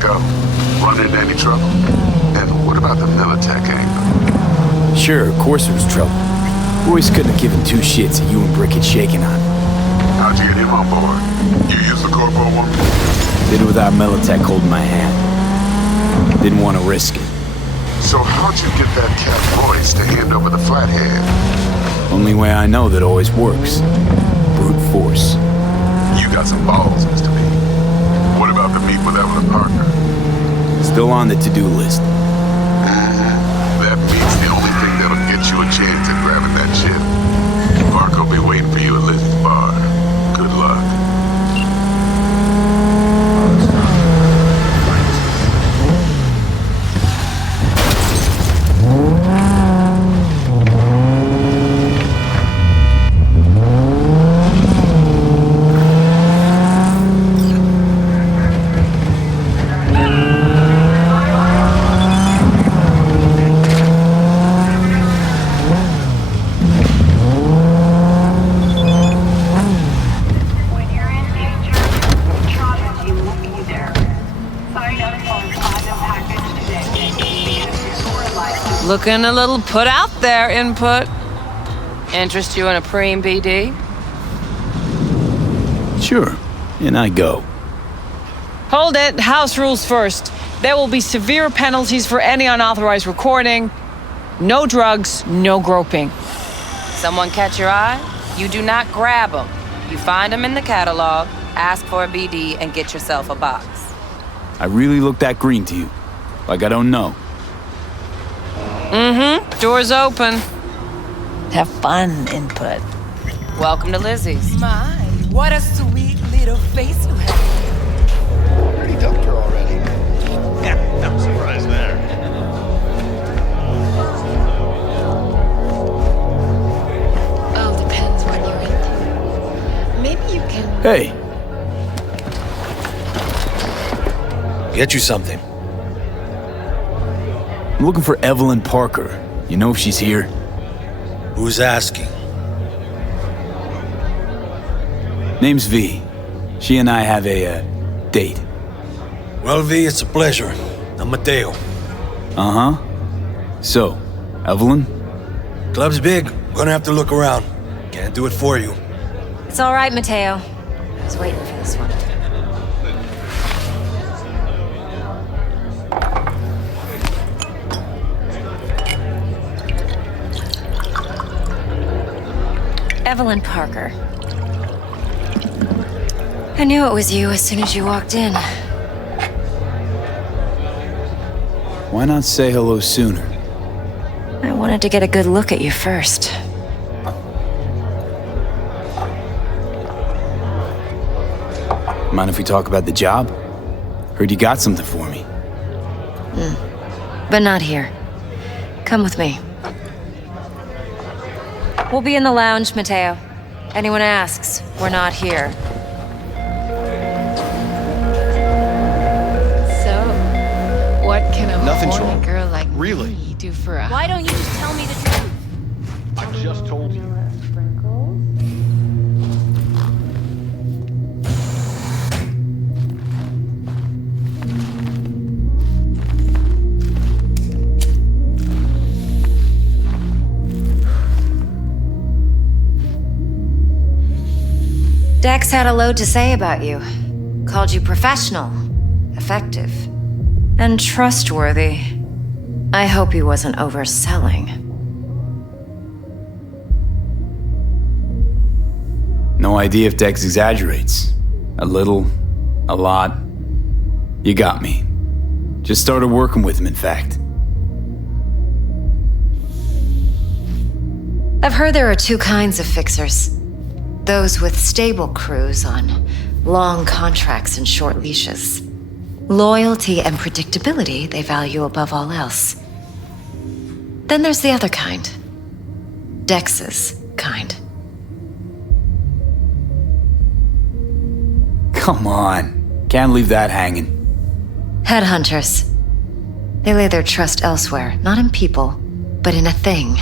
go? Run into any trouble? And what about the Militech angle? Sure, of course there was trouble. Royce couldn't have given two shits that you and Brick had shaken on. How'd you get him on board? You used the Corpo one? Did it without Militech holding my hand. Didn't want to risk it. So how'd you get that cat Royce to hand over the Flathead? Only way I know that always works. Brute force. You got some balls, Mr. B. What about the meet with Evelyn Parker? Still on the to-do list. That means the only thing that'll get you a chance at grabbing that ship. Parker will be waiting for you at Lizzie's bar. Good luck. Looking a little put out there, input. Interest you in a preem BD? Sure, and I go. Hold it, house rules first. There will be severe penalties for any unauthorized recording. No drugs, no groping. Someone catch your eye? You do not grab them. You find them in the catalog, ask for a BD, and get yourself a box. I really look that green to you. Like I don't know. Door's open. Have fun, input. Welcome to Lizzie's. My, what a sweet little face you have. Pretty dumped her already. Yeah, no surprise there. All depends what you're into. Maybe you can... Hey, Get you something. I'm looking for Evelyn Parker. You know if she's here? Who's asking? Name's V. She and I have a, date. Well, V, it's a pleasure. I'm Mateo. Uh-huh. So, Evelyn? Club's big. Gonna have to look around. Can't do it for you. It's all right, Mateo. I was waiting for this one. Evelyn Parker. I knew it was you as soon as you walked in. Why not say hello sooner? I wanted to get a good look at you first. Mind if we talk about the job? Heard you got something for me. But not here. Come with me. We'll be in the lounge, Mateo. Anyone asks, we're not here. So, what can a Nothing horny wrong. girl like Really? me do for a... Why don't you just tell me the truth? I just told you. Dex had a load to say about you. Called you professional, effective, and trustworthy. I hope he wasn't overselling. No idea if Dex exaggerates. A little, a lot. You got me. Just started working with him, in fact. I've heard there are two kinds of fixers. Those with stable crews on long contracts and short leashes. Loyalty and predictability they value above all else. Then there's the other kind. Dex's kind. Come on. Can't leave that hanging. Headhunters. They lay their trust elsewhere, not in people, but in a thing.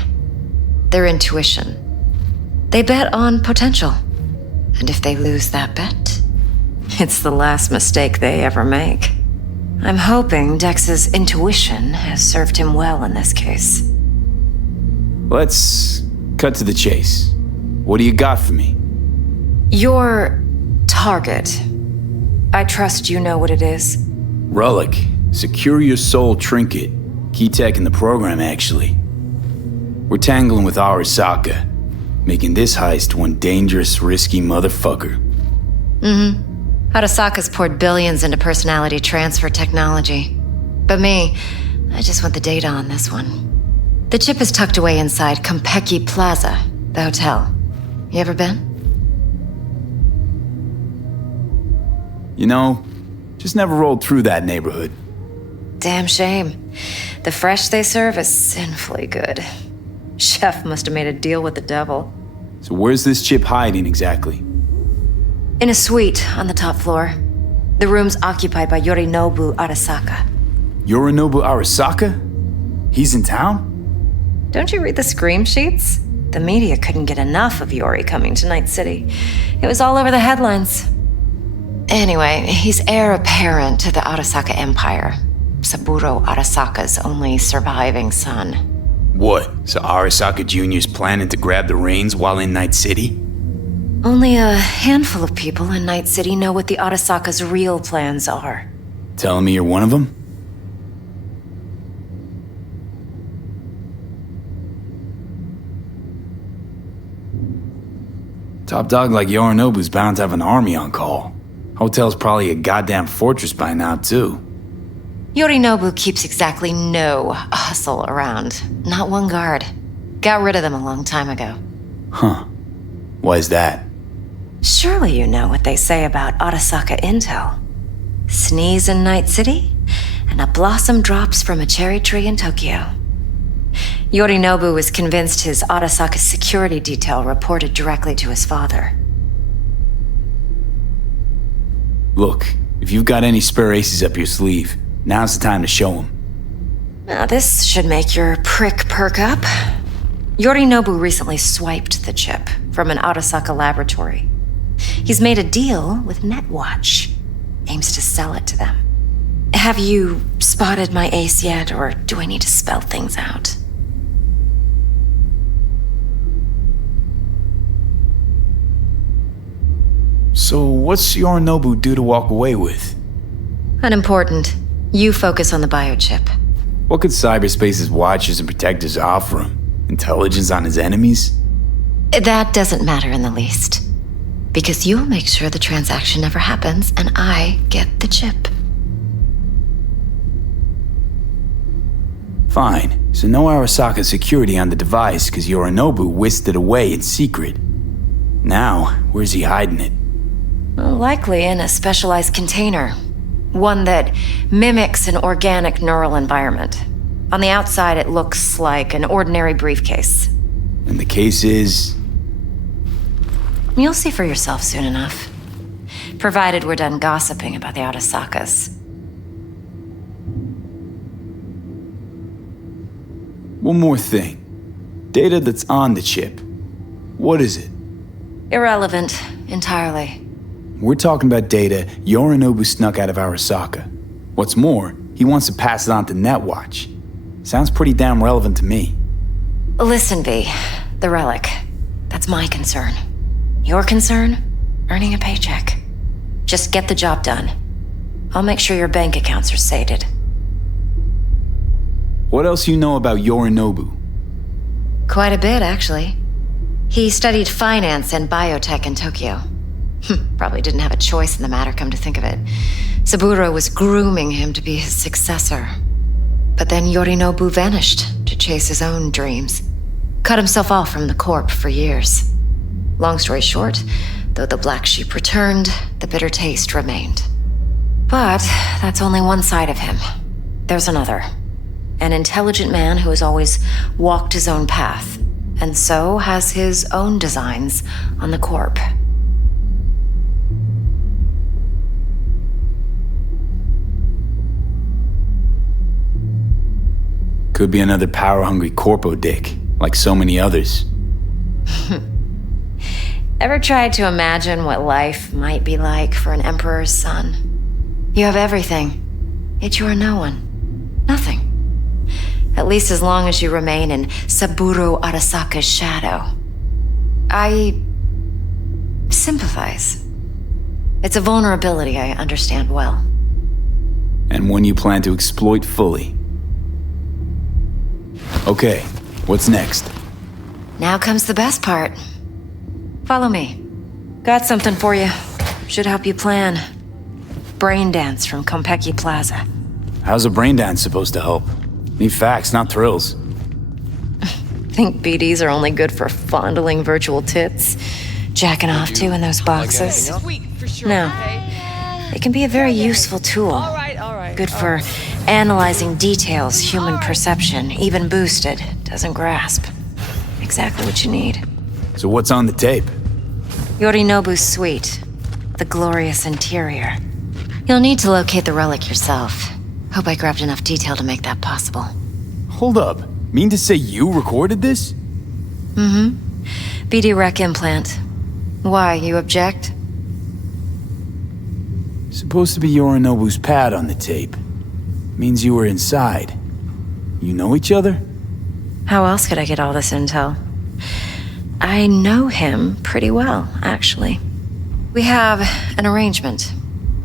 Their intuition. They bet on potential. And if they lose that bet, it's the last mistake they ever make. I'm hoping Dex's intuition has served him well in this case. Let's cut to the chase. What do you got for me? Your target. I trust you know what it is. Relic. Secure your soul trinket. Key tech in the program, actually. We're tangling with Arasaka, making this heist one dangerous, risky motherfucker. Arasaka's poured billions into personality transfer technology. But me, I just want the data on this one. The chip is tucked away inside Kompeki Plaza, the hotel. You ever been? You know, just never rolled through that neighborhood. Damn shame. The fresh they serve is sinfully good. Chef must have made a deal with the devil. So where's this chip hiding exactly? In a suite on the top floor. The room's occupied by Yorinobu Arasaka. Yorinobu Arasaka? He's in town? Don't you read the scream sheets? The media couldn't get enough of Yori coming to Night City. It was all over the headlines. Anyway, he's heir apparent to the Arasaka Empire. Saburo Arasaka's only surviving son. What? So Arasaka Jr.'s planning to grab the reins while in Night City? Only a handful of people in Night City know what the Arasaka's real plans are. Telling me you're one of them? Top dog like Yorinobu's bound to have an army on call. Hotel's probably a goddamn fortress by now, too. Yorinobu keeps exactly no hustle around. Not one guard. Got rid of them a long time ago. Huh. Why is that? Surely you know what they say about Arasaka intel. Sneeze in Night City, and a blossom drops from a cherry tree in Tokyo. Yorinobu was convinced his Arasaka security detail reported directly to his father. Look, if you've got any spare aces up your sleeve, now's the time to show them. Now this should make your prick perk up. Yorinobu recently swiped the chip from an Arasaka laboratory. He's made a deal with Netwatch. Aims to sell it to them. Have you spotted my ace yet, or do I need to spell things out? So what's Yorinobu due to walk away with? Unimportant. You focus on the biochip. What could cyberspace's watchers and protectors offer him? Intelligence on his enemies? That doesn't matter in the least. Because you'll make sure the transaction never happens, and I get the chip. Fine. So no Arasaka security on the device because Yorinobu whisked it away in secret. Now, where's he hiding it? Likely in a specialized container. One that mimics an organic neural environment. On the outside, it looks like an ordinary briefcase. And the case is... You'll see for yourself soon enough. Provided we're done gossiping about the Arasakas. One more thing. Data that's on the chip. What is it? Irrelevant, entirely. We're talking about data Yorinobu snuck out of Arasaka. What's more, he wants to pass it on to Netwatch. Sounds pretty damn relevant to me. Listen, V. The relic. That's my concern. Your concern? Earning a paycheck. Just get the job done. I'll make sure your bank accounts are sated. What else you know about Yorinobu? Quite a bit, actually. He studied finance and biotech in Tokyo. Probably didn't have a choice in the matter, come to think of it. Saburo was grooming him to be his successor. But then Yorinobu vanished to chase his own dreams. Cut himself off from the corp for years. Long story short, though the black sheep returned, the bitter taste remained. But that's only one side of him. There's another. An intelligent man who has always walked his own path, and so has his own designs on the corp. Could be another power-hungry corpo dick, like so many others. Ever tried to imagine what life might be like for an emperor's son? You have everything. Yet you are no one. Nothing. At least as long as you remain in Saburo Arasaka's shadow. I sympathize. It's a vulnerability I understand well. And one you plan to exploit fully. Okay, what's next? Now comes the best part. Follow me. Got something for you. Should help you plan. Braindance from Konpeki Plaza. How's a braindance supposed to help? Need facts, not thrills. Think BDs are only good for fondling virtual tits? Jacking off to in those boxes? No. It can be a very useful tool. Good for analyzing details human perception, even boosted, doesn't grasp. Exactly what you need. So what's on the tape? Yorinobu's suite. The glorious interior. You'll need to locate the relic yourself. Hope I grabbed enough detail to make that possible. Hold up. Mean to say you recorded this? Mm-hmm. BD Rec implant. Why, you object? Supposed to be Yorinobu's pad on the tape. Means you were inside. You know each other? How else could I get all this intel? I know him pretty well, actually. We have an arrangement.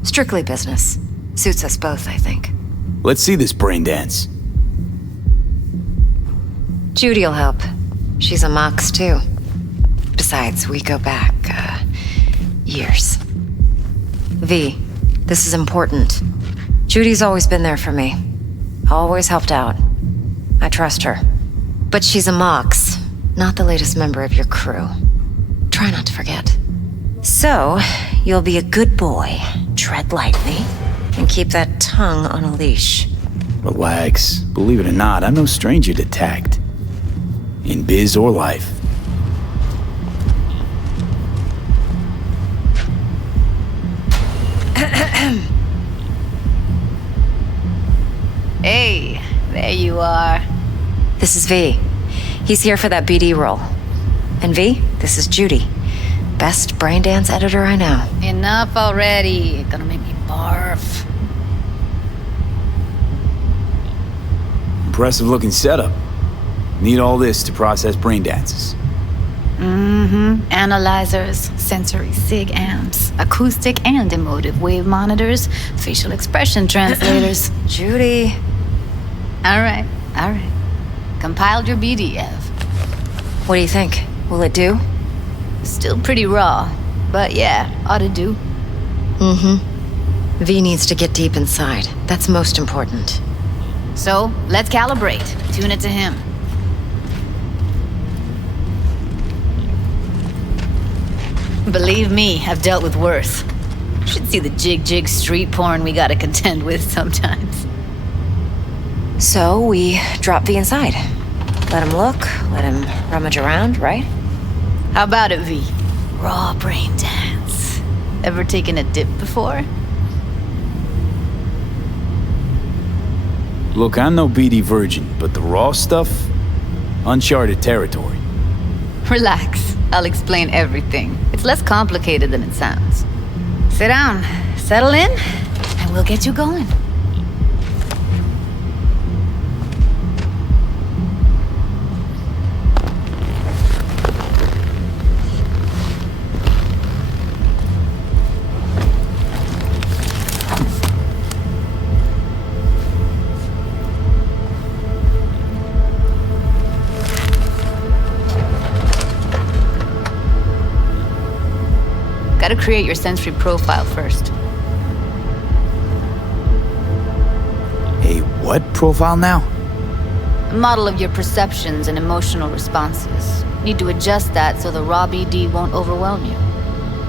Strictly business. Suits us both, I think. Let's see this braindance. Judy'll help. She's a Mox, too. Besides, we go back, years. V, this is important. Judy's always been there for me. Always helped out. I trust her. But she's a Mox, not the latest member of your crew. Try not to forget. So, you'll be a good boy, tread lightly, and keep that tongue on a leash. Relax. Believe it or not, I'm no stranger to tact. In biz or life. Hey, there you are. This is V. He's here for that BD role. And V, this is Judy. Best braindance editor I know. Enough already. You're gonna make me barf. Impressive looking setup. Need all this to process braindances. Analyzers, sensory sig amps, acoustic and emotive wave monitors, facial expression translators. Judy. All right. Compiled your BDF. What do you think? Will it do? Still pretty raw, but yeah, ought to do. V needs to get deep inside. That's most important. So, let's calibrate. Tune it to him. Believe me, I've dealt with worse. Should see the jig street porn we gotta contend with sometimes. So, we drop V inside. Let him look, let him rummage around, right? How about it, V? Raw brain dance. Ever taken a dip before? Look, I'm no BD virgin, but the raw stuff? Uncharted territory. Relax. I'll explain everything. It's less complicated than it sounds. Sit down, settle in, and we'll get you going. Gotta create your sensory profile first. A what profile now? A model of your perceptions and emotional responses. Need to adjust that so the raw BD won't overwhelm you.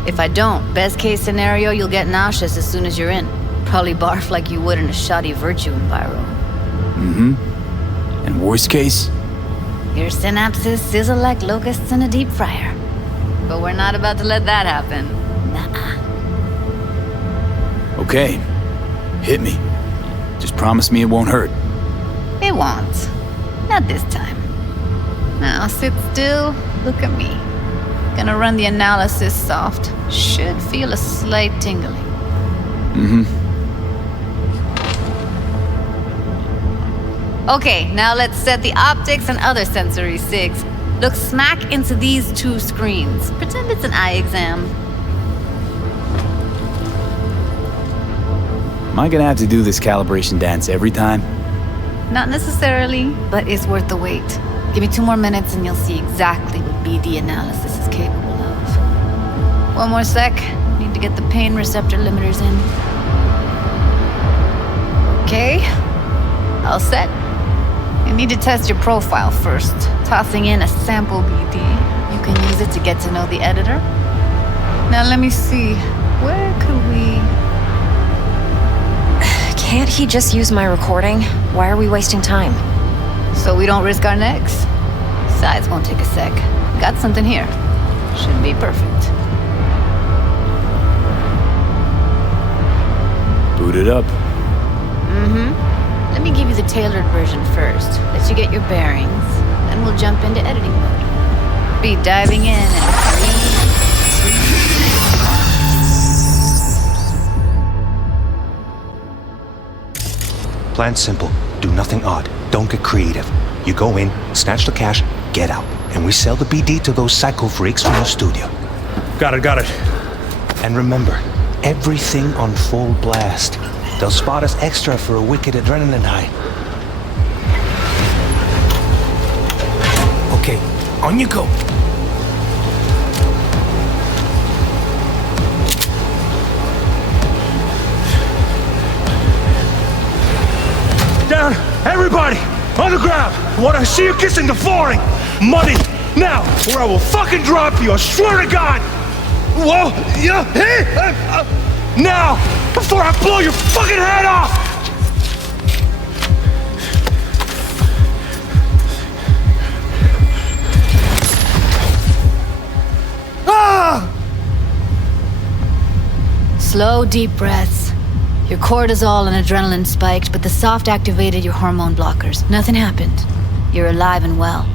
If I don't, best case scenario, you'll get nauseous as soon as you're in. Probably barf like you would in a shoddy virtue enviro. And worst case? Your synapses sizzle like locusts in a deep fryer. But we're not about to let that happen. Nuh-uh. Okay. Hit me. Just promise me it won't hurt. It won't. Not this time. Now sit still, look at me. Gonna run the analysis soft. Should feel a slight tingling. Okay, now let's set the optics and other sensory SIGs. Look smack into these two screens. Pretend it's an eye exam. Am I gonna have to do this calibration dance every time? Not necessarily, but it's worth the wait. Give me 2 more minutes and you'll see exactly what BD analysis is capable of. 1 more sec. Need to get the pain receptor limiters in. Okay. All set. You need to test your profile first. Tossing in a sample BD. You can use it to get to know the editor. Now let me see. Where could we... Can't he just use my recording? Why are we wasting time? So we don't risk our necks. Besides, won't take a sec. Got something here. Should be perfect. Boot it up. Let me give you the tailored version first. Let you get your bearings. Then we'll jump into editing mode. Be diving in 3, 2... Plan simple. Do nothing odd. Don't get creative. You go in, snatch the cash, get out. And we sell the BD to those psycho freaks from the studio. Got it. And remember, everything on full blast. They'll spot us extra for a wicked adrenaline high. Okay, on you go. Down! Everybody! On the ground! I want to see you kissing the flooring! Money! Now! Or I will fucking drop you! I swear to God! Whoa! Yeah! Hey! Now! Before I blow your fucking head off! Ah! Slow, deep breaths. Your cortisol and adrenaline spiked, but the soft activated your hormone blockers. Nothing happened. You're alive and well.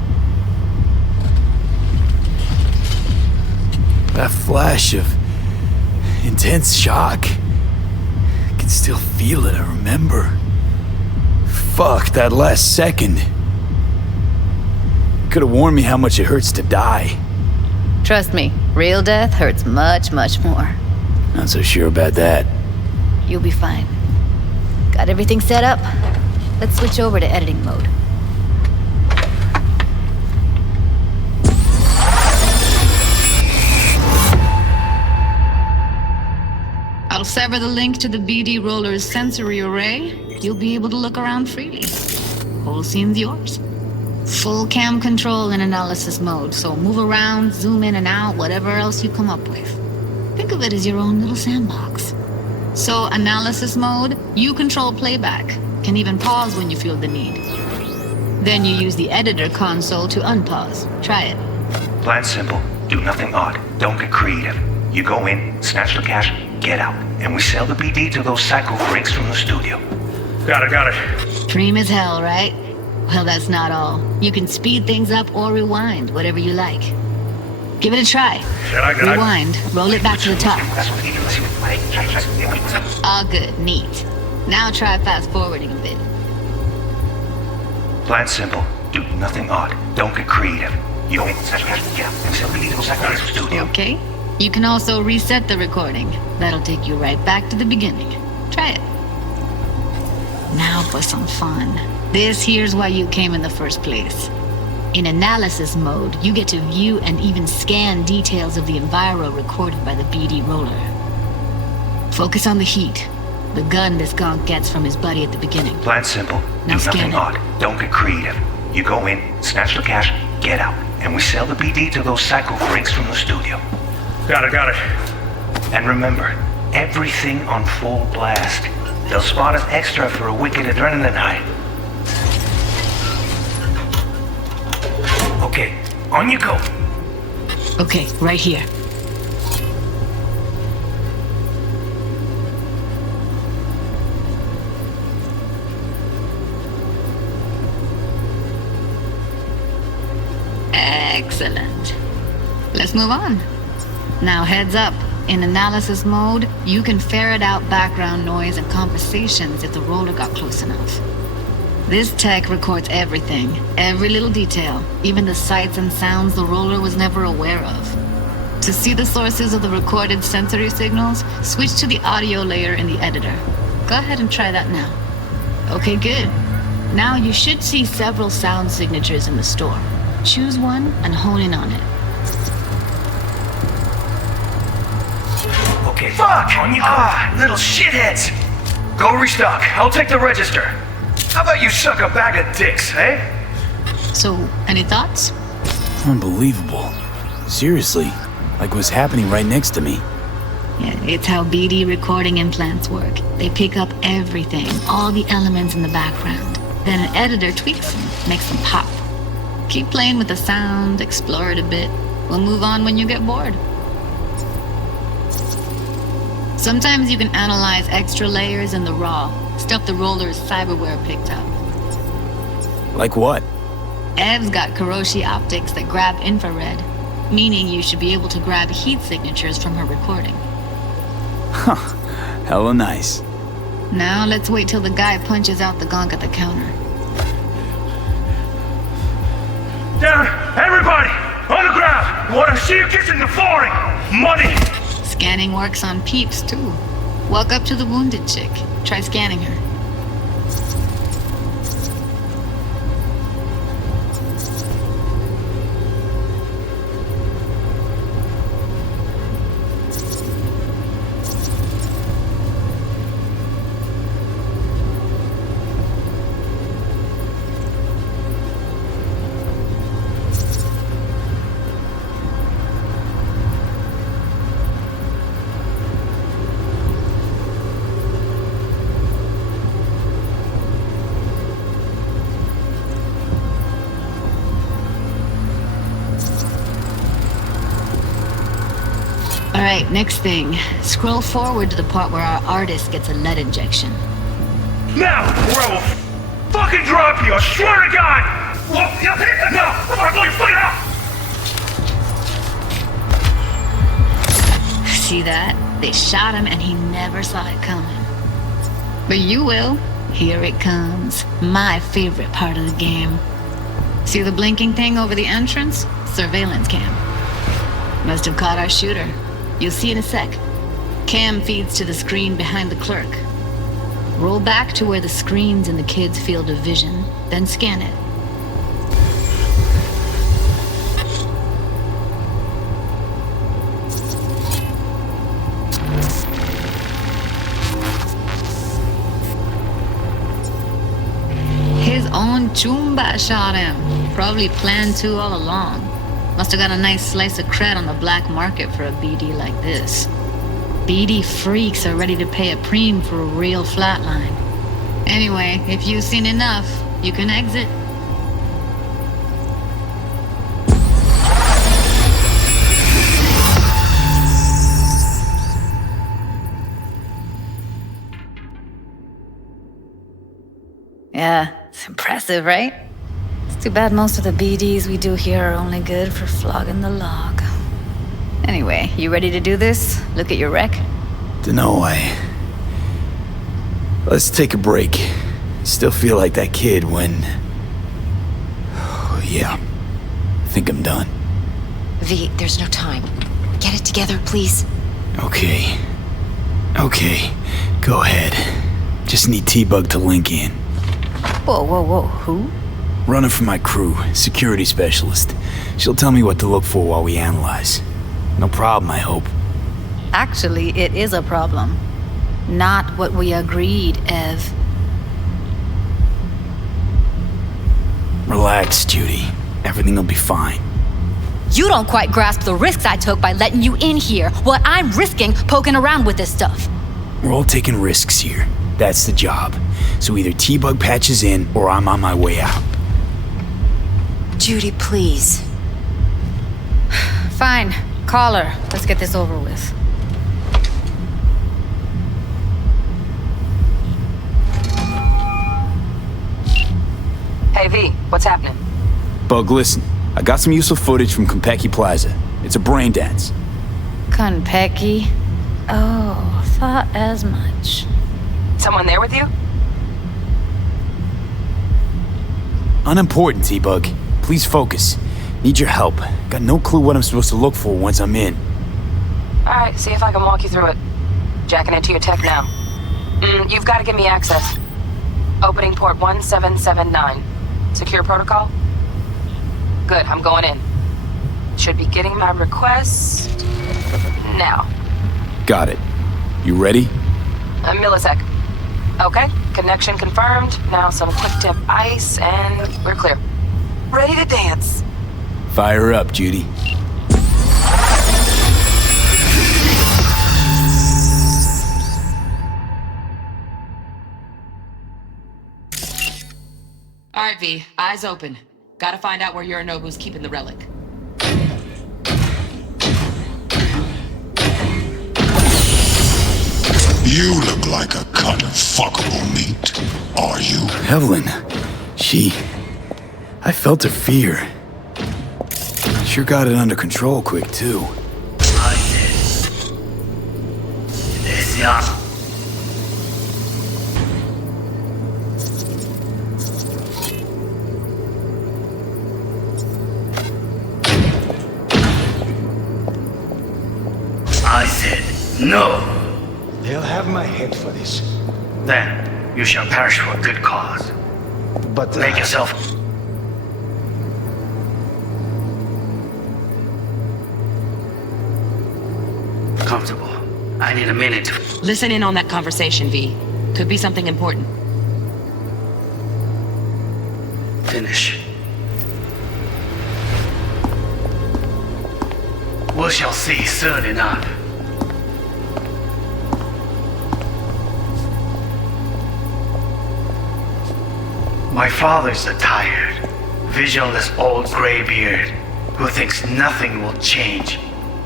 That flash of intense shock. I can still feel it, I remember. Fuck, that last second. Could have warned me how much it hurts to die. Trust me, real death hurts much, much more. Not so sure about that. You'll be fine. Got everything set up? Let's switch over to editing mode. I'll sever the link to the BD roller's sensory array. You'll be able to look around freely. Whole scene's yours. Full cam control in analysis mode, so move around, zoom in and out, whatever else you come up with. Think of it as your own little sandbox. So, analysis mode, you control playback. Can even pause when you feel the need. Then you use the editor console to unpause. Try it. Plan simple. Do nothing odd. Don't get creative. You go in, snatch the cash, get out. And we sell the BD to those psycho freaks from the studio. Got it. Dream as hell, right? Well, that's not all. You can speed things up or rewind, whatever you like. Give it a try. Rewind. Roll it back to the top. All good. Neat. Now try fast forwarding a bit. Plan simple. Do nothing odd. Don't get creative. You only snatch cash, get out. And sell the BD to those psycho freaks from the studio. Okay. You can also reset the recording. That'll take you right back to the beginning. Try it. Now for some fun. This here's why you came in the first place. In analysis mode, you get to view and even scan details of the enviro recorded by the BD roller. Focus on the heat, the gun this gonk gets from his buddy at the beginning. Plan simple. Now Do nothing scan it. odd. Don't get creative. You go in, snatch the cash, get out. And we sell the BD to those psycho freaks from the studio. Got it. And remember, everything on full blast. They'll spot us extra for a wicked adrenaline high. Okay, on you go. Okay, right here. Excellent. Let's move on. Now heads up. In analysis mode, you can ferret out background noise and conversations if the roller got close enough. This tech records everything, every little detail, even the sights and sounds the roller was never aware of. To see the sources of the recorded sensory signals, switch to the audio layer in the editor. Go ahead and try that now. Okay, good. Now you should see several sound signatures in the store. Choose one and hone in on it. Okay, fuck! On you go. Little shitheads! Go restock. I'll take the register. How about you suck a bag of dicks, eh? So, any thoughts? Unbelievable. Seriously, like what's happening right next to me. Yeah, it's how BD recording implants work. They pick up everything, all the elements in the background. Then an editor tweaks them, makes them pop. Keep playing with the sound, explore it a bit. We'll move on when you get bored. Sometimes you can analyze extra layers in the raw, stuff the roller's cyberware picked up. Like what? Ev's got Kiroshi optics that grab infrared, meaning you should be able to grab heat signatures from her recording. Huh. Hella nice. Now let's wait till the guy punches out the gong at the counter. Down! Everybody! On the ground! Want to see you kissing the flooring! Money! Scanning works on peeps, too. Walk up to the wounded chick. Try scanning her. Alright, next thing. Scroll forward to the part where our artist gets a lead injection. Now, or I will fucking drop you, I swear to God! No! I'm going to fight out! See that? They shot him and he never saw it coming. But you will. Here it comes. My favorite part of the game. See the blinking thing over the entrance? Surveillance cam. Must have caught our shooter. You'll see in a sec. Cam feeds to the screen behind the clerk. Roll back to where the screen's in the kid's field of vision, then scan it. His own Chumba shot him. Probably planned to all along. Must have got a nice slice of cred on the black market for a BD like this. BD freaks are ready to pay a preem for a real flatline. Anyway, if you've seen enough, you can exit. Yeah, it's impressive, right? It's too bad most of the BDs we do here are only good for flogging the log. Anyway, you ready to do this? Look at your rec? Dunno, Let's take a break. Still feel like that kid when... yeah. I think I'm done. V, there's no time. Get it together, please. Okay. Go ahead. Just need T-Bug to link in. Whoa, who? Runner for my crew, security specialist. She'll tell me what to look for while we analyze. No problem, I hope. Actually, it is a problem. Not what we agreed, Ev. Relax, Judy. Everything'll be fine. You don't quite grasp the risks I took by letting you in here. What I'm risking poking around with this stuff. We're all taking risks here. That's the job. So either T-Bug patches in, or I'm on my way out. Judy, please. Fine. Call her. Let's get this over with. Hey, V, what's happening? Bug, listen. I got some useful footage from Konpeki Plaza. It's a brain dance. Konpeki? Oh, thought as much. Someone there with you? Unimportant, T-Bug. Please focus. Need your help. Got no clue what I'm supposed to look for once I'm in. Alright, see if I can walk you through it. Jacking into your tech now. You've got to give me access. Opening port 1779. Secure protocol? Good, I'm going in. Should be getting my request now. Got it. You ready? A millisec. Okay, connection confirmed. Now some quick tip ice and we're clear. Ready to dance. Fire up, Judy. Alright, V, eyes open. Gotta find out where Yorinobu's keeping the relic. You look like a cut of fuckable meat. Are you? Evelyn. I felt her fear. Sure got it under control quick, too. I did. This young. I said no. They'll have my head for this. Then you shall perish for a good cause. But Make yourself comfortable. I need a minute to Listen in on that conversation, V. Could be something important. finish. We shall see soon enough. My father's a tired, visionless old graybeard who thinks nothing will change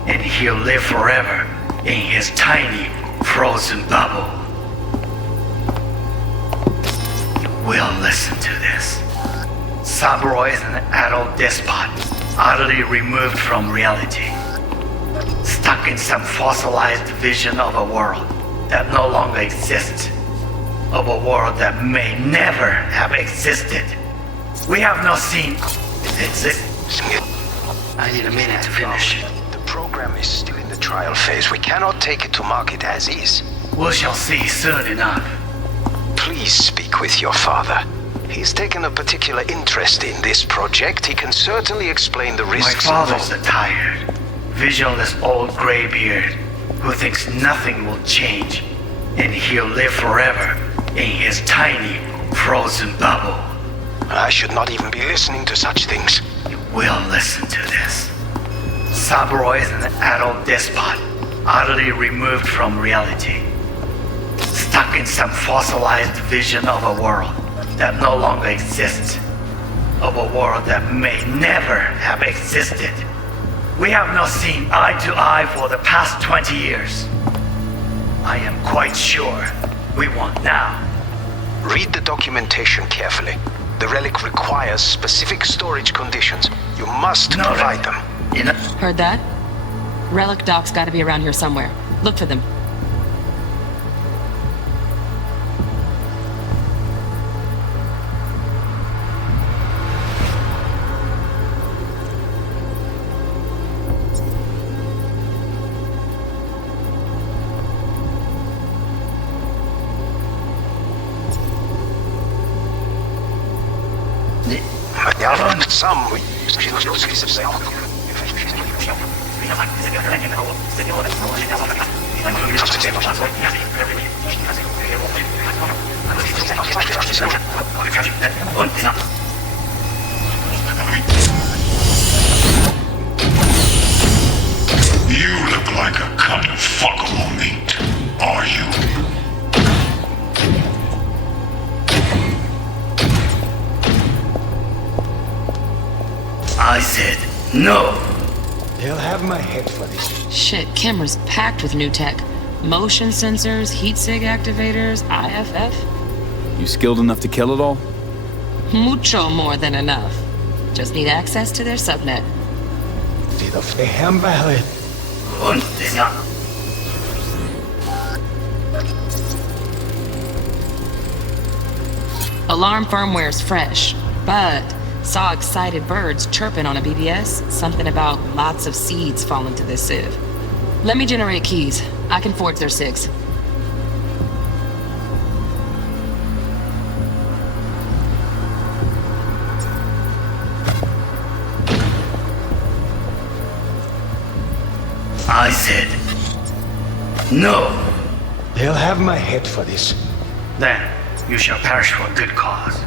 and he'll live forever in his tiny, frozen bubble. You will listen to this. Saburo is an adult despot, utterly removed from reality. Stuck in some fossilized vision of a world that no longer exists. Of a world that may never have existed. We have not seen it. I need a minute to finish. The program is still in the trial phase. We cannot take it to market as is. We shall see soon enough. Please speak with your father. He's taken a particular interest in this project. He can certainly explain the risks My father's a tired, visionless old graybeard who thinks nothing will change and he'll live forever in his tiny, frozen bubble. I should not even be listening to such things. You will listen to this. Saburo is an adult despot, utterly removed from reality. Stuck in some fossilized vision of a world that no longer exists. Of a world that may never have existed. We have not seen eye to eye for the past 20 years. I am quite sure we won't now. Read the documentation carefully. The relic requires specific storage conditions. You must provide them. Heard that? Relic docs gotta be around here somewhere. Look for them. Some You look like a cut of fuckable meat. Are you? I said no. They'll have my head for this. Shit, camera's packed with new tech. Motion sensors, heat sig activators, IFF. You skilled enough to kill it all? Mucho more than enough. Just need access to their subnet. Alarm firmware's fresh. but saw excited birds chirping on a BBS. Something about lots of seeds falling to this sieve. Let me generate keys. I can forge their SIGs. I said, no. They'll have my head for this. Then you shall perish for a good cause.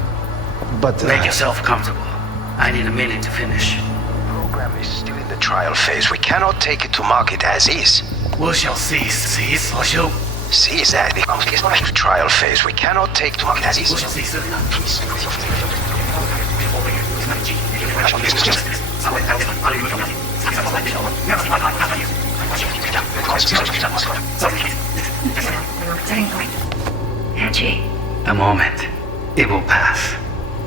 But Make yourself comfortable. I need a minute to finish. The program is still in the trial phase. We cannot take it to market as is. We shall cease, or shall... Seize that becomes the trial phase. We cannot take to market as is. We shall cease. Edgy. A moment. It will pass.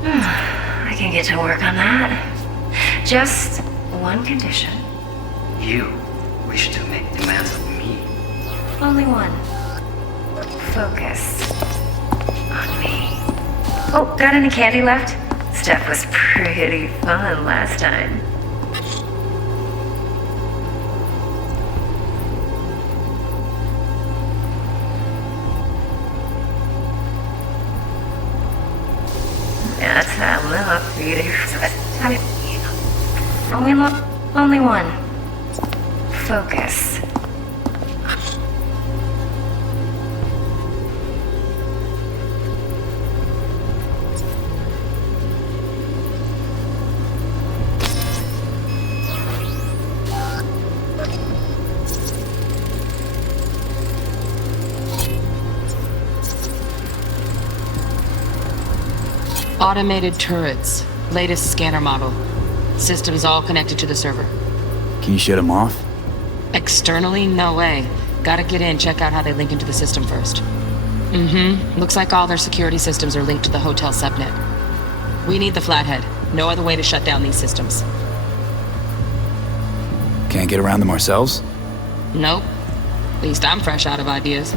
I can get to work on that. Just one condition. You wish to make demands of me. Only one. Focus on me. Oh, got any candy left? Stuff was pretty fun last time. That's that little feeder. Only one. Focus. Automated turrets. Latest scanner model. Systems all connected to the server. Can you shut them off? Externally? No way. Gotta get in, check out how they link into the system first. Looks like all their security systems are linked to the hotel subnet. We need the flathead. No other way to shut down these systems. Can't get around them ourselves? Nope. At least I'm fresh out of ideas.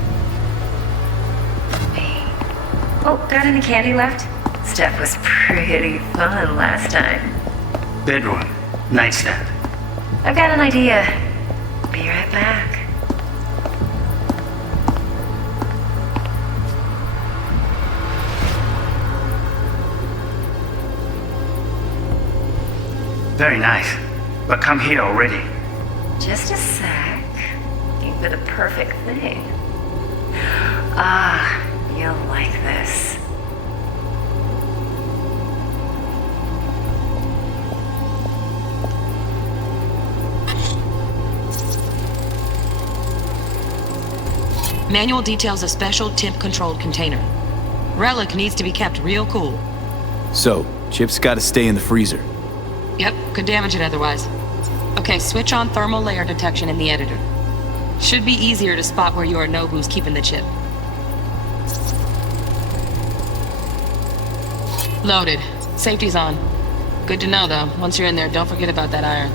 Oh, got any candy left? Stuff was pretty fun last time. Bedroom. Nightstand. I've got an idea. Be right back. Very nice. But come here already. Just a sec. Looking for the perfect thing. Ah, you'll like this. Manual details a special temp-controlled container. Relic needs to be kept real cool. So, chips gotta stay in the freezer. Yep, could damage it otherwise. Okay, switch on thermal layer detection in the editor. Should be easier to spot where you or know who's keeping the chip. Loaded. Safety's on. Good to know, though. Once you're in there, don't forget about that iron.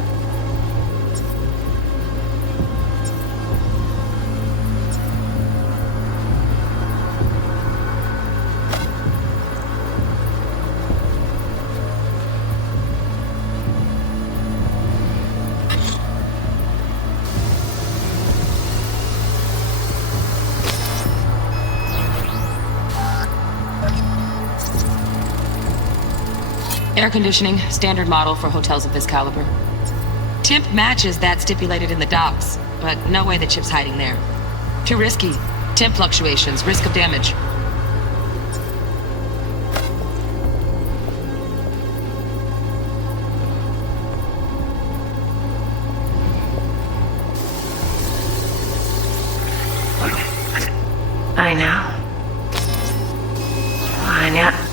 Air conditioning, standard model for hotels of this caliber. Temp matches that stipulated in the docs, but no way the chip's hiding there. Too risky. Temp fluctuations, risk of damage. I know. I know.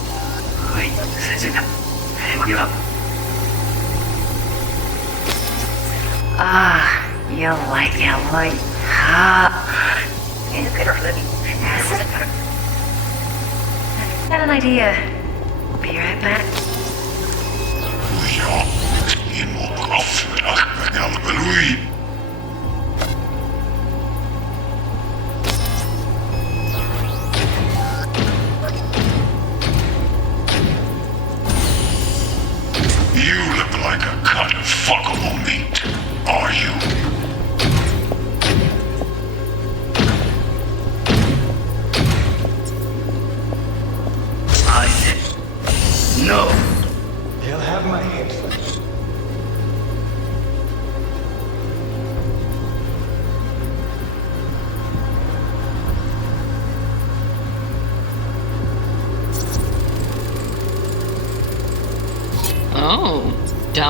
Ah, you like it, like got an idea. Be right back.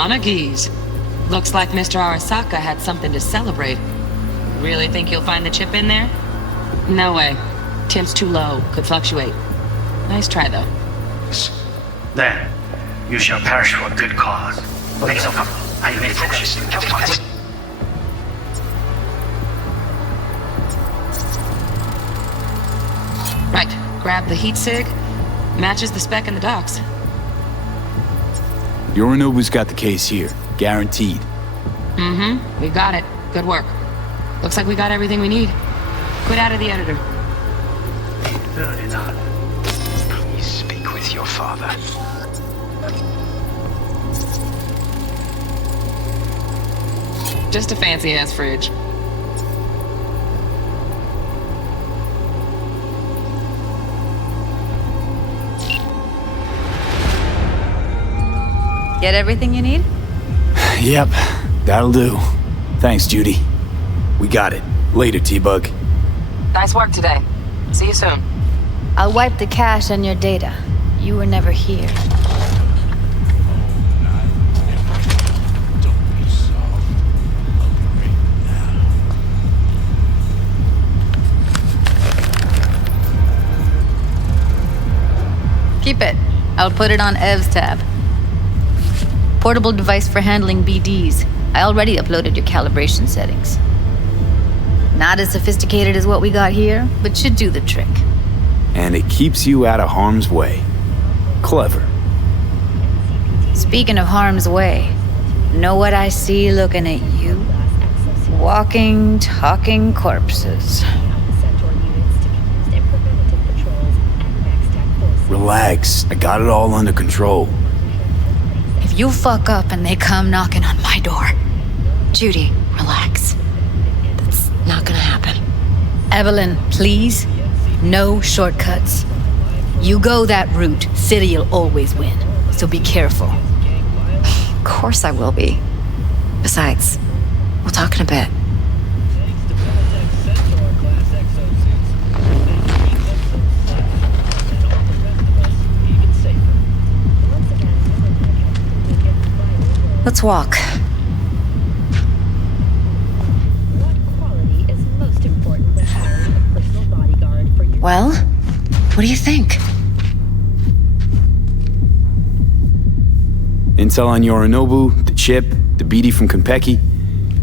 On a geese. Looks like Mr. Arasaka had something to celebrate. Really think you'll find the chip in there? No way. Temp's too low. Could fluctuate. Nice try, though. Then, you shall perish for a good cause. Make some come. Are you ready for this? Right. Grab the heat sig. Matches the spec in the docks. Yorinobu's got the case here. Guaranteed. Mm-hmm. We got it. Good work. Looks like we got everything we need. Quit out of the editor. Good enough. Please speak with your father. Just a fancy-ass fridge. Get everything you need? Yep, that'll do. Thanks, Judy. We got it. Later, T-Bug. Nice work today. See you soon. I'll wipe the cache on your data. You were never here. Keep it. I'll put it on Ev's tab. Portable device for handling BDs. I already uploaded your calibration settings. Not as sophisticated as what we got here, but should do the trick. And it keeps you out of harm's way. Clever. Speaking of harm's way, know what I see looking at you? Walking, talking corpses. Relax. I got it all under control. If you fuck up and they come knocking on my door... Judy, relax. That's not gonna happen. Evelyn, please. No shortcuts. You go that route, City'll always win. So be careful. Of course I will be. Besides, we'll talk in a bit. Let's walk. Well, what do you think? Intel on Yorinobu, the chip, the BD from Konpeki.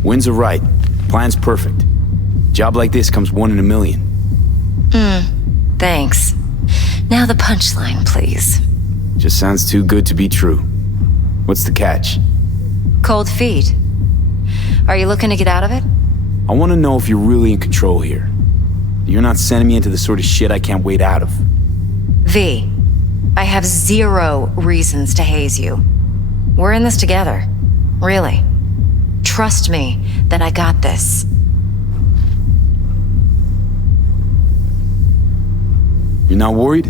Winds are right. Plan's perfect. Job like this comes 1 in a million. Thanks. Now the punchline, please. Just sounds too good to be true. What's the catch? Cold feet. Are you looking to get out of it? I want to know if you're really in control here. You're not sending me into the sort of shit I can't wait out of. V, I have 0 reasons to haze you. We're in this together. Really. Trust me that I got this. You're not worried?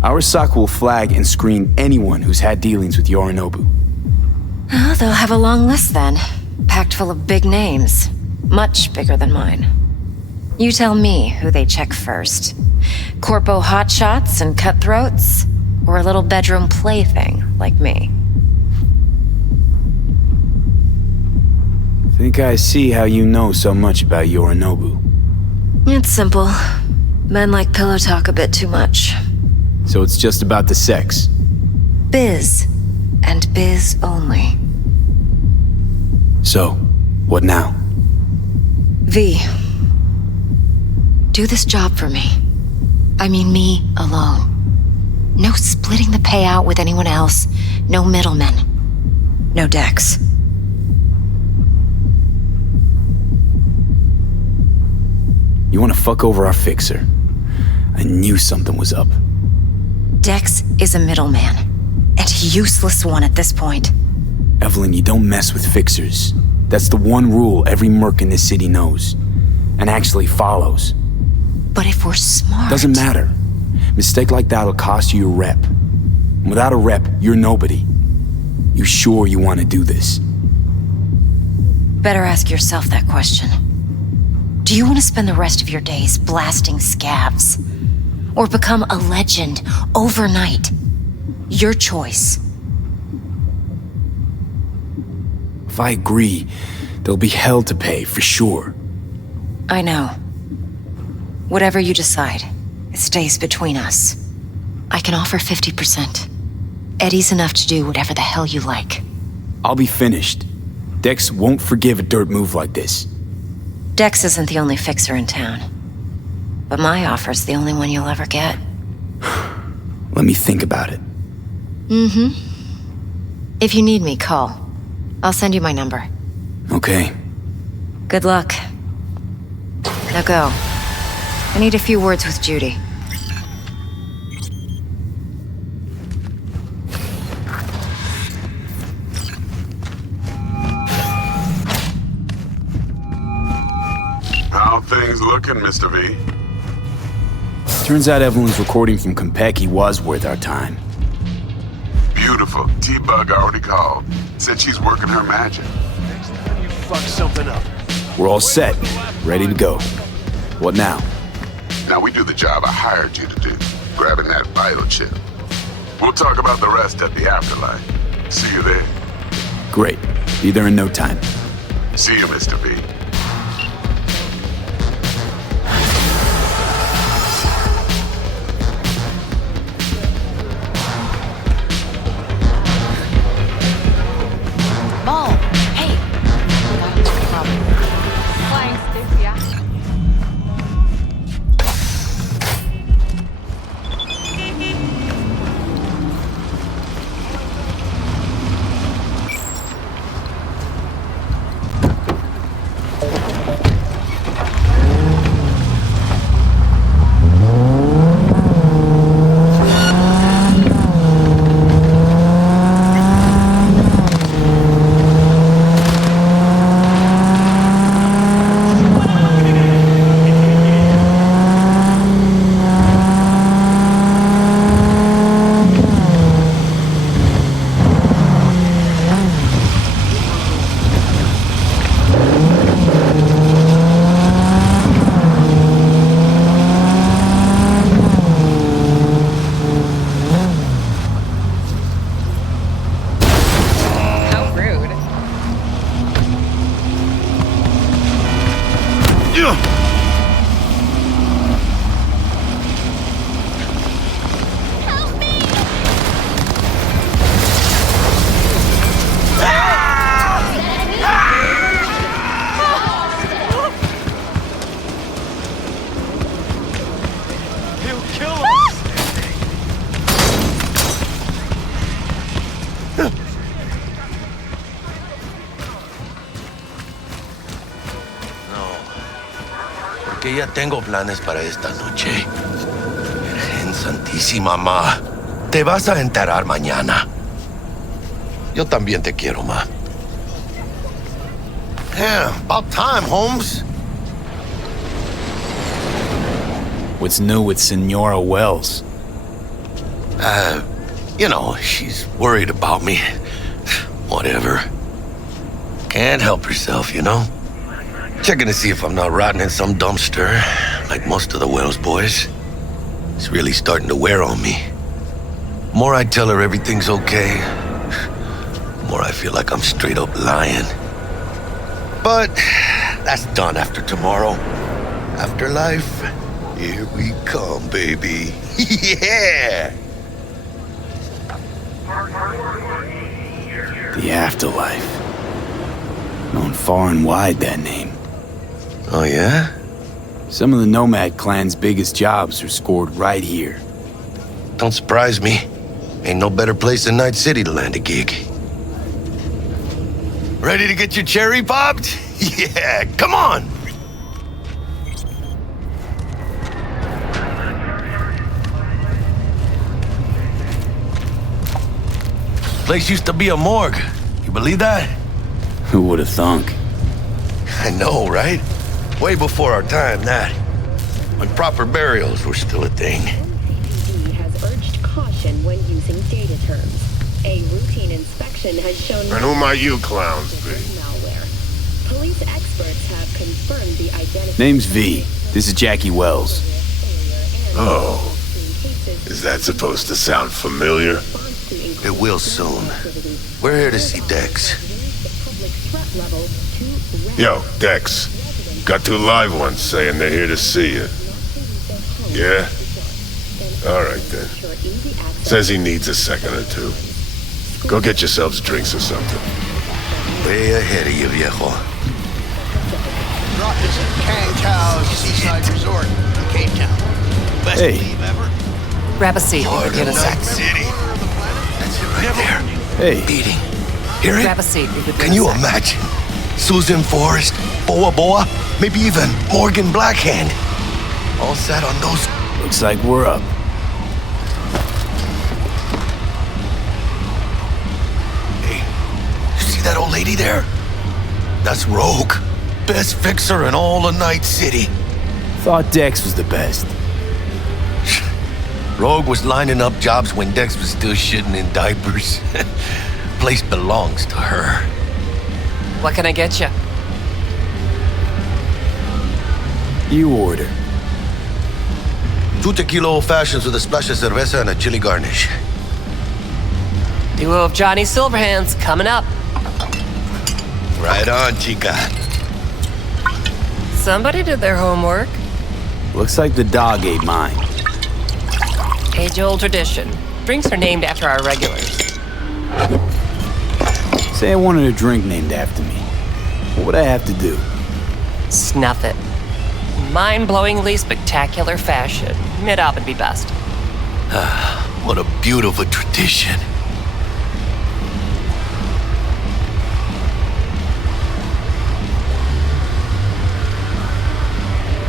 Arasaka will flag and screen anyone who's had dealings with Yorinobu. Oh, they'll have a long list then. Packed full of big names. Much bigger than mine. You tell me who they check first. Corpo hotshots and cutthroats? Or a little bedroom plaything like me? Think I see how you know so much about Yorinobu. It's simple. Men like pillow talk a bit too much. So it's just about the sex? Biz. And biz only. So, what now? V. Do this job for me. I mean me alone. No splitting the payout with anyone else. No middlemen. No Dex. You want to fuck over our fixer? I knew something was up. Dex is a middleman. And a useless one at this point. Evelyn, you don't mess with fixers. That's the one rule every merc in this city knows. And actually follows. But if we're smart... Doesn't matter. Mistake like that'll cost you your rep. And without a rep, you're nobody. You sure you want to do this? Better ask yourself that question. Do you want to spend the rest of your days blasting scabs? Or become a legend overnight? Your choice. If I agree, there'll be hell to pay, for sure. I know. Whatever you decide, it stays between us. I can offer 50%. Eddie's enough to do whatever the hell you like. I'll be finished. Dex won't forgive a dirt move like this. Dex isn't the only fixer in town. But my offer's the only one you'll ever get. Let me think about it. Mm-hmm. If you need me, call. I'll send you my number. Okay. Good luck. Now go. I need a few words with Judy. How things looking, Mr. V? Turns out Evelyn's recording from Konpeki was worth our time. Beautiful. T-Bug already called. Said she's working her magic. Next time you fuck something up. We're all set. Ready to go. What now? Now we do the job I hired you to do. Grabbing that biochip. We'll talk about the rest at the afterlife. See you there. Great. Be there in no time. See you, Mr. V. Que ya tengo planes para esta noche. Virgen Santísima, ma. Te vas a enterar mañana. Yo también te quiero, ma. Yeah, about time, Holmes. What's new with Senora Wells? You know, she's worried about me. Whatever. Can't help herself, you know? Checking to see if I'm not rotting in some dumpster, like most of the Wells boys. It's really starting to wear on me. The more I tell her everything's okay, the more I feel like I'm straight up lying. But that's done after tomorrow. Afterlife, here we come, baby. Yeah! The afterlife. Known far and wide, that name. Oh, yeah? Some of the Nomad clan's biggest jobs are scored right here. Don't surprise me. Ain't no better place than Night City to land a gig. Ready to get your cherry popped? Yeah, come on! Place used to be a morgue. You believe that? Who would have thunk? I know, right? Way before our time, that. When proper burials were still a thing. NCPD has urged caution when using data terms. A routine inspection has shown... And who might you clowns be? Malware. Police experts have confirmed the identity... Name's V. This is Jackie Wells. Oh. Is that supposed to sound familiar? It will soon. We're here to see Dex. levels to Yo, Dex. Got 2 live ones saying they're here to see you. Yeah? Alright then. Says he needs a second or 2. Go get yourselves drinks or something. Way ahead of you, viejo. Brought this Kang Seaside Resort in Cape Town. Best leave ever. Grab a seat. We'll get a sec. City. That's it right there. Hey. Beating. Hear it? Grab a seat. Can you imagine? Susan Forrest, Boa Boa, maybe even Morgan Blackhand. All sat on those. Looks like we're up. Hey, you see that old lady there? That's Rogue. Best fixer in all of Night City. Thought Dex was the best. Rogue was lining up jobs when Dex was still shitting in diapers. Place belongs to her. What can I get you? You order. 2 tequila old fashions with a splash of cerveza and a chili garnish. Duo of Johnny Silverhands coming up. Right on, chica. Somebody did their homework. Looks like the dog ate mine. Age-old tradition. Drinks are named after our regulars. Say I wanted a drink named after me. What would I have to do? Snuff it. Mind-blowingly spectacular fashion. Mid-op would be best. What a beautiful tradition.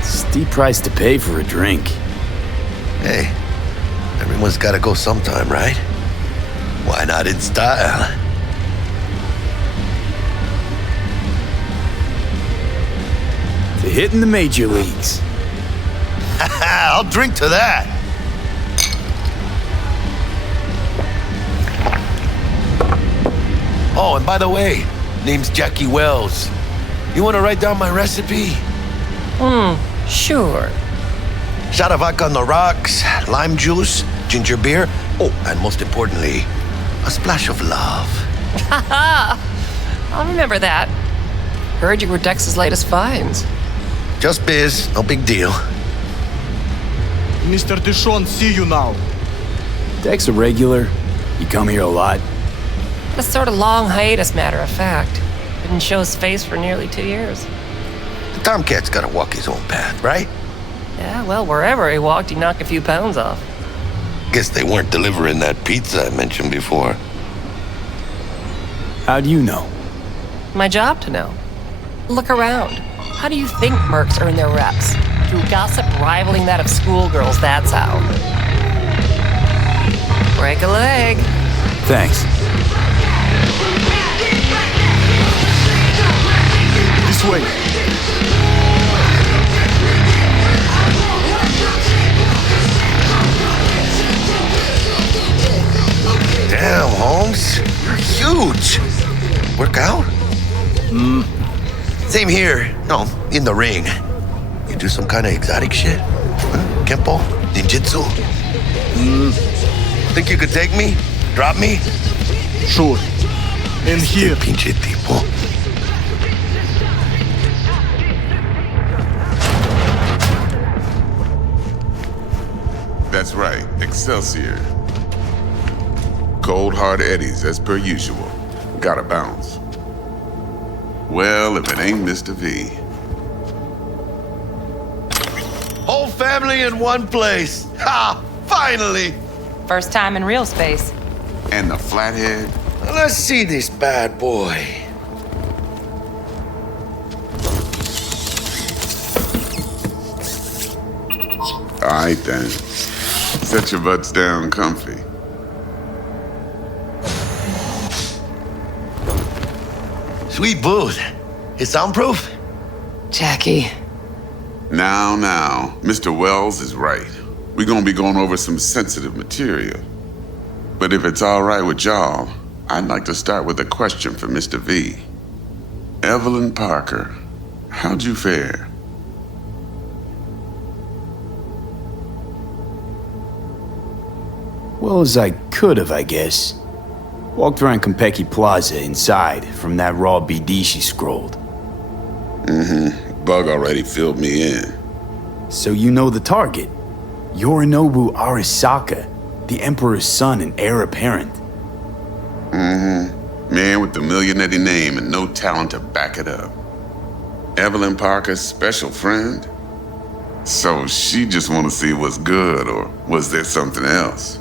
Steep price to pay for a drink. Hey, everyone's gotta go sometime, right? Why not in style? To hit in the major leagues. I'll drink to that. Oh, and by the way, name's Jackie Wells. You want to write down my recipe? Sure. Shot of vodka on the rocks, lime juice, ginger beer. Oh, and most importantly, a splash of love. Haha! I'll remember that. Heard you were Dex's latest finds. Just biz, no big deal. Mr. Dishon, see you now. Dex a regular? You come here a lot? A sort of long hiatus, matter of fact. Didn't show his face for nearly 2 years. The Tomcat's gotta walk his own path, right? Yeah, well, wherever he walked, he knocked a few pounds off. Guess they weren't delivering that pizza I mentioned before. How do you know? My job to know. Look around. How do you think mercs earn their reps? Through gossip rivaling that of schoolgirls, that's how. Break a leg. Thanks. This way. Damn, Holmes. You're huge. Work out? Same here. No, in the ring. You do some kind of exotic shit? Huh? Kempo? Ninjutsu? Think you could take me? Drop me? Sure. In here. Pinche tipo. That's right, Excelsior. Cold hard eddies, as per usual. Gotta bounce. Well, if it ain't Mr. V. Whole family in one place. Ha! Finally! First time in real space. And the flathead? Well, let's see this bad boy. All right then. Set your butts down comfy. Sweet booth. It's soundproof? Jackie. Now, Mr. Wells is right. We're gonna be going over some sensitive material. But if it's all right with y'all, I'd like to start with a question for Mr. V. Evelyn Parker, how'd you fare? Well as I could have, I guess. Walked around Konpeki Plaza inside from that raw BD she scrolled. Bug already filled me in. So you know the target. Yorinobu Arasaka, the Emperor's son and heir apparent. Man with the millionaire name and no talent to back it up. Evelyn Parker's special friend? So she just want to see what's good, or was there something else?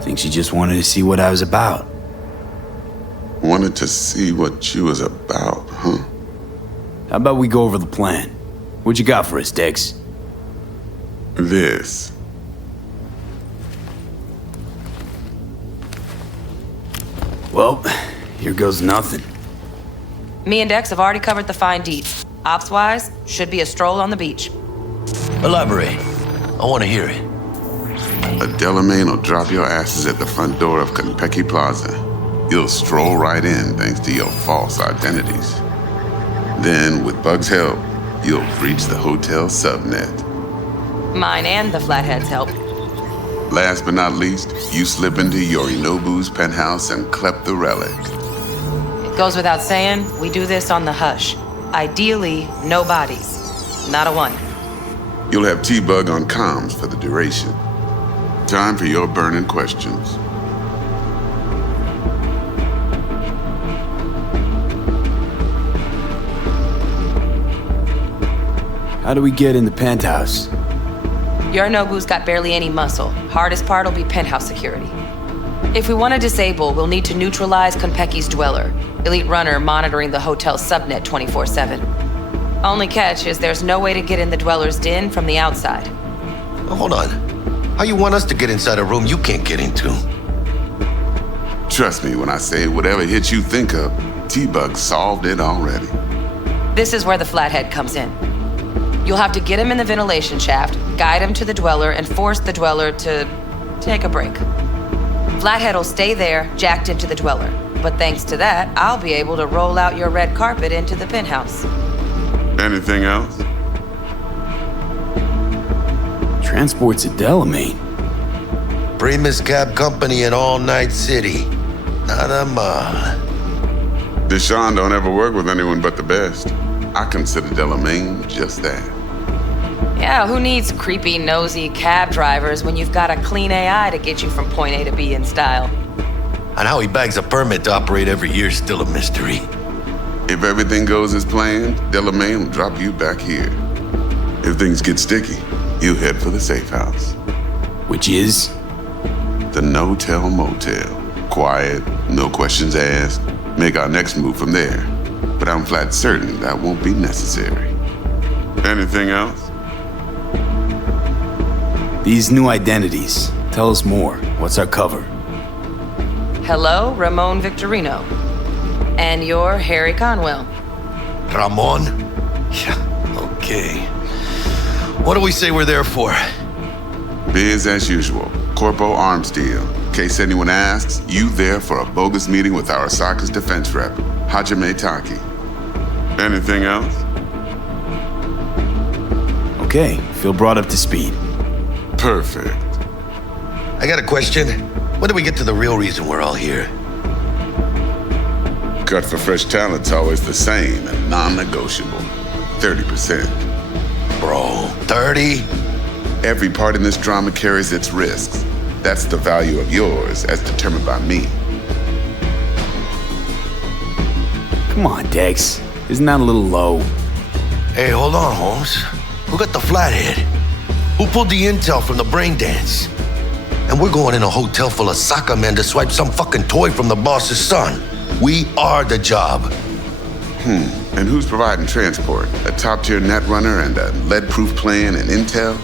Think she just wanted to see what I was about. Wanted to see what you was about, huh? How about we go over the plan? What you got for us, Dex? This. Well, here goes nothing. Me and Dex have already covered the fine deets. Ops-wise, should be a stroll on the beach. Elaborate. I want to hear it. A Delamain will drop your asses at the front door of Konpeki Plaza. You'll stroll right in thanks to your false identities. Then, with Bug's help, you'll breach the hotel subnet. Mine and the Flathead's help. Last but not least, you slip into Yorinobu's penthouse and clep the relic. It goes without saying, we do this on the hush. Ideally, no bodies. Not a one. You'll have T-Bug on comms for the duration. Time for your burning questions. How do we get in the penthouse? Yorinobu's got barely any muscle. Hardest part will be penthouse security. If we want to disable, we'll need to neutralize Konpeki's dweller, elite runner monitoring the hotel subnet 24/7. Only catch is there's no way to get in the dweller's den from the outside. Hold on. How you want us to get inside a room you can't get into? Trust me when I say whatever hit you think of, T-Bug solved it already. This is where the Flathead comes in. You'll have to get him in the ventilation shaft, guide him to the dweller, and force the dweller to take a break. Flathead will stay there, jacked into the dweller. But thanks to that, I'll be able to roll out your red carpet into the penthouse. Anything else? Transport's a Delamain. Primus Cab Company in All Night City. Not a mile. Deshaun don't ever work with anyone but the best. I consider Delamain just that. Yeah, who needs creepy, nosy cab drivers when you've got a clean AI to get you from point A to B in style? And how he bags a permit to operate every year is still a mystery. If everything goes as planned, Delamain will drop you back here. If things get sticky, you head for the safe house. Which is? The no-tell motel. Quiet, no questions asked. Make our next move from there. But I'm flat certain that won't be necessary. Anything else? These new identities. Tell us more. What's our cover? Hello, Ramon Victorino. And you're Harry Conwell. Ramon? Yeah, okay. What do we say we're there for? Biz as usual. Corpo arms deal. In case anyone asks, you there for a bogus meeting with Arasaka's defense rep, Hajime Taki. Anything else? Okay, feel brought up to speed. Perfect. I got a question. When do we get to the real reason we're all here? Cut for fresh talent's always the same and non-negotiable. 30%. Bro, 30? Every part in this drama carries its risks. That's the value of yours as determined by me. Come on, Dex. Isn't that a little low? Hey, hold on, Holmes. Who got the Flathead? Who pulled the intel from the braindance? And we're going in a hotel full of soccer men to swipe some fucking toy from the boss's son. We are the job. And who's providing transport? A top-tier net runner and a lead-proof plan and intel?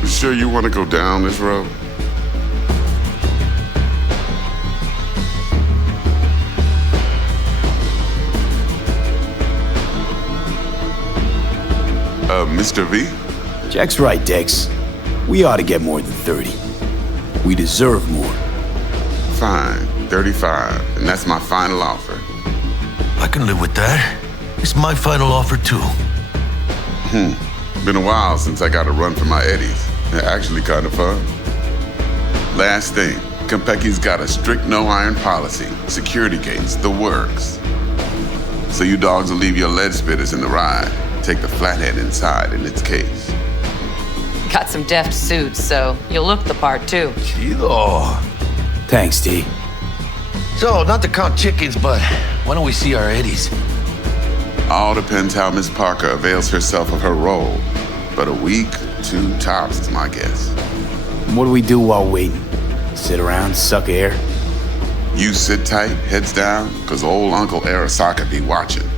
You sure you want to go down this road? Mr. V? Jack's right, Dex. We ought to get more than 30. We deserve more. Fine, 35, and that's my final offer. I can live with that. It's my final offer, too. Been a while since I got a run for my eddies. They're actually kind of fun. Last thing, Konpeki's got a strict no-iron policy. Security gates, the works. So you dogs will leave your lead spitters in the ride. Take the flathead inside in its case. Got some deft suits, so you'll look the part too. Chido. Thanks, T. So, not to count chickens, but when do we see our eddies? All depends how Miss Parker avails herself of her role. But a week, 2 tops is my guess. What do we do while waiting? Sit around, suck air? You sit tight, heads down, cause old Uncle Arasaka be watching.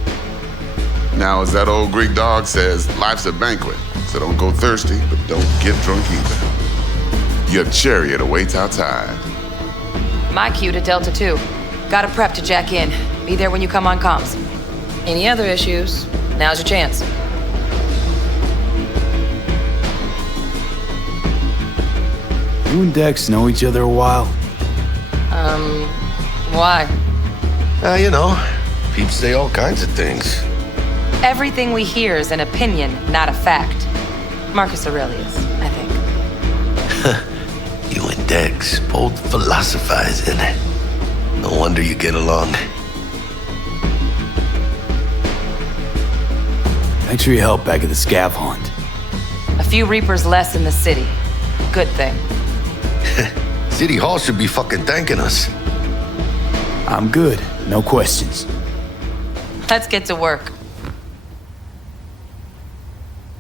Now, as that old Greek dog says, life's a banquet, so don't go thirsty, but don't get drunk either. Your chariot awaits outside. My cue to Delta 2. Gotta prep to jack in. Be there when you come on comms. Any other issues? Now's your chance. You and Dex know each other a while? Why? You know, peeps say all kinds of things. Everything we hear is an opinion, not a fact. Marcus Aurelius, I think. You and Dex both philosophizing. No wonder you get along. Thanks for your help back at the scav hunt. A few Reapers less in the city. Good thing. City Hall should be fucking thanking us. I'm good. No questions. Let's get to work.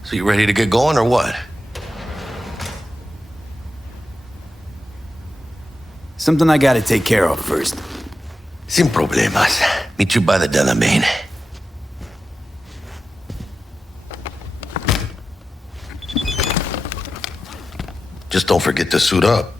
So you ready to get going or what? Something I gotta take care of first. Sin problemas. Meet you by the Delamain. Just don't forget to suit up.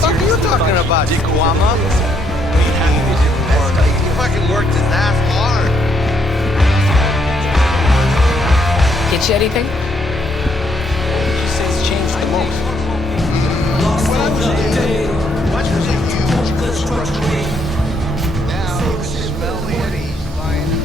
What are you talking about, Dikwama? He fucking worked his ass hard. Get you anything? He says changed the most. What was it you? Now you can smell the eddies lying in the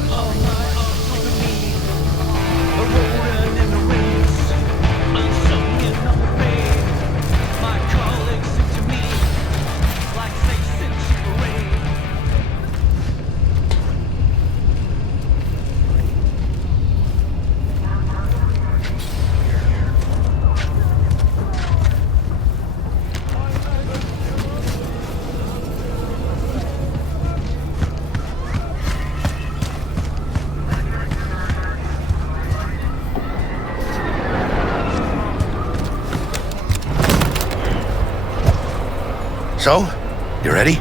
So, you ready?